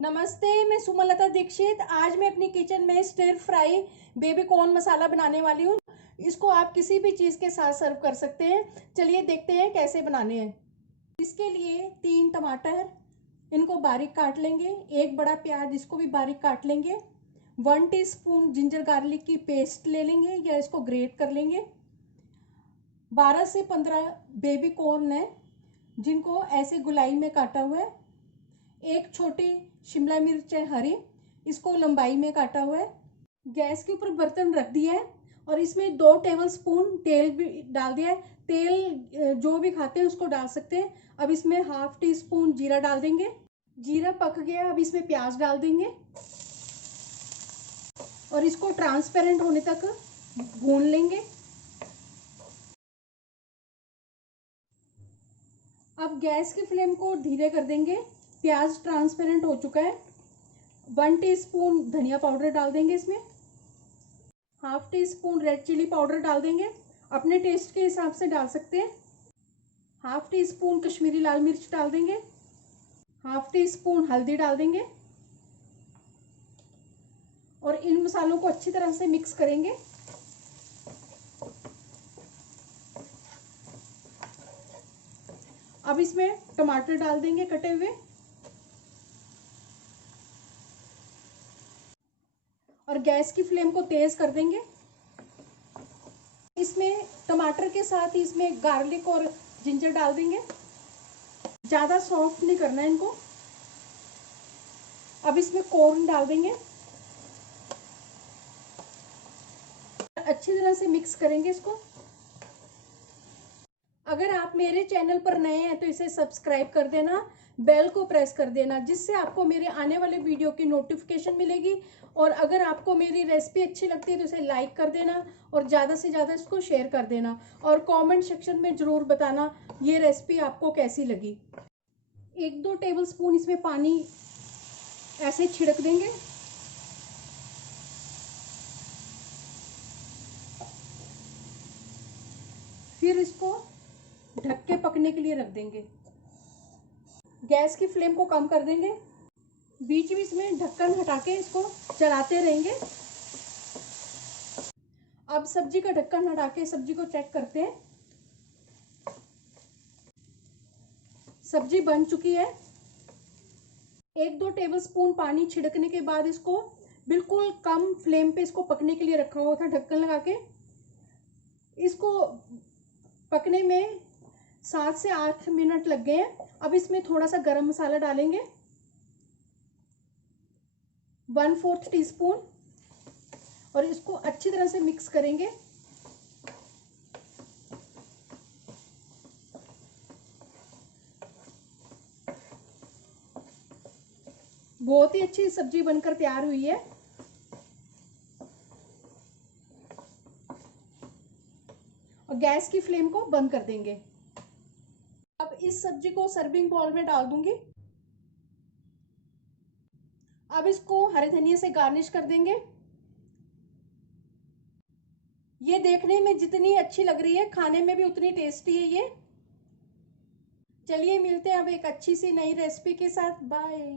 नमस्ते, मैं सुमलता दीक्षित। आज मैं अपनी किचन में स्टिर फ्राई बेबी कॉर्न मसाला बनाने वाली हूँ। इसको आप किसी भी चीज़ के साथ सर्व कर सकते हैं। चलिए देखते हैं कैसे बनाने हैं। इसके लिए 3 टमाटर, इनको बारीक काट लेंगे। 1 बड़ा प्याज, इसको भी बारीक काट लेंगे। 1 टीस्पून जिंजर गार्लिक की पेस्ट ले लेंगे या इसको ग्रेट कर लेंगे। 12 से 15 बेबी कॉर्न है जिनको ऐसे गोलाई में काटा हुआ है। 1 छोटी शिमला मिर्च है हरी, इसको लंबाई में काटा हुआ है। गैस के ऊपर बर्तन रख दिया है और इसमें 2 टेबलस्पून तेल भी डाल दिया है। तेल जो भी खाते हैं उसको डाल सकते हैं। अब इसमें ½ टीस्पून जीरा डाल देंगे। जीरा पक गया, अब इसमें प्याज डाल देंगे और इसको ट्रांसपेरेंट होने तक भून लेंगे। अब गैस की फ्लेम को धीरे कर देंगे। प्याज ट्रांसपेरेंट हो चुका है। 1 टीस्पून धनिया पाउडर डाल देंगे इसमें। ½ टीस्पून रेड चिली पाउडर डाल देंगे, अपने टेस्ट के हिसाब से डाल सकते हैं। ½ टीस्पून कश्मीरी लाल मिर्च डाल देंगे। ½ टीस्पून हल्दी डाल देंगे और इन मसालों को अच्छी तरह से मिक्स करेंगे। अब इसमें टमाटर डाल देंगे कटे हुए और गैस की फ्लेम को तेज कर देंगे। इसमें टमाटर के साथ इसमें गार्लिक और जिंजर डाल देंगे। ज़्यादा सॉफ्ट नहीं करना है इनको। अब इसमें कॉर्न डाल देंगे, अच्छी तरह से मिक्स करेंगे इसको। अगर आप मेरे चैनल पर नए हैं तो इसे सब्सक्राइब कर देना, बेल को प्रेस कर देना, जिससे आपको मेरे आने वाले वीडियो की नोटिफिकेशन मिलेगी। और अगर आपको मेरी रेसिपी अच्छी लगती है तो इसे लाइक कर देना और ज़्यादा से ज़्यादा इसको शेयर कर देना और कमेंट सेक्शन में ज़रूर बताना ये रेसिपी आपको कैसी लगी। 1-2 टेबलस्पून इसमें पानी ऐसे छिड़क देंगे। फिर इसको ढक के पकने के लिए रख देंगे। गैस की फ्लेम को कम कर देंगे। बीच बीच में ढक्कन हटा के इसको चलाते रहेंगे। अब सब्जी का ढक्कन हटा के सब्जी को चेक करते हैं। सब्जी बन चुकी है। 1-2 टेबलस्पून पानी छिड़कने के बाद इसको बिल्कुल कम फ्लेम पे इसको पकने के लिए रखा हुआ था ढक्कन लगा के। इसको पकने में 7 से 8 मिनट लग गए हैं। अब इसमें थोड़ा सा गरम मसाला डालेंगे, 1/4 टीस्पून, और इसको अच्छी तरह से मिक्स करेंगे। बहुत ही अच्छी सब्जी बनकर तैयार हुई है। और गैस की फ्लेम को बंद कर देंगे। अब इस सब्जी को सर्विंग बाउल में डाल दूंगी। अब इसको हरे धनिया से गार्निश कर देंगे। ये देखने में जितनी अच्छी लग रही है, खाने में भी उतनी टेस्टी है ये। चलिए मिलते हैं अब एक अच्छी सी नई रेसिपी के साथ। बाय।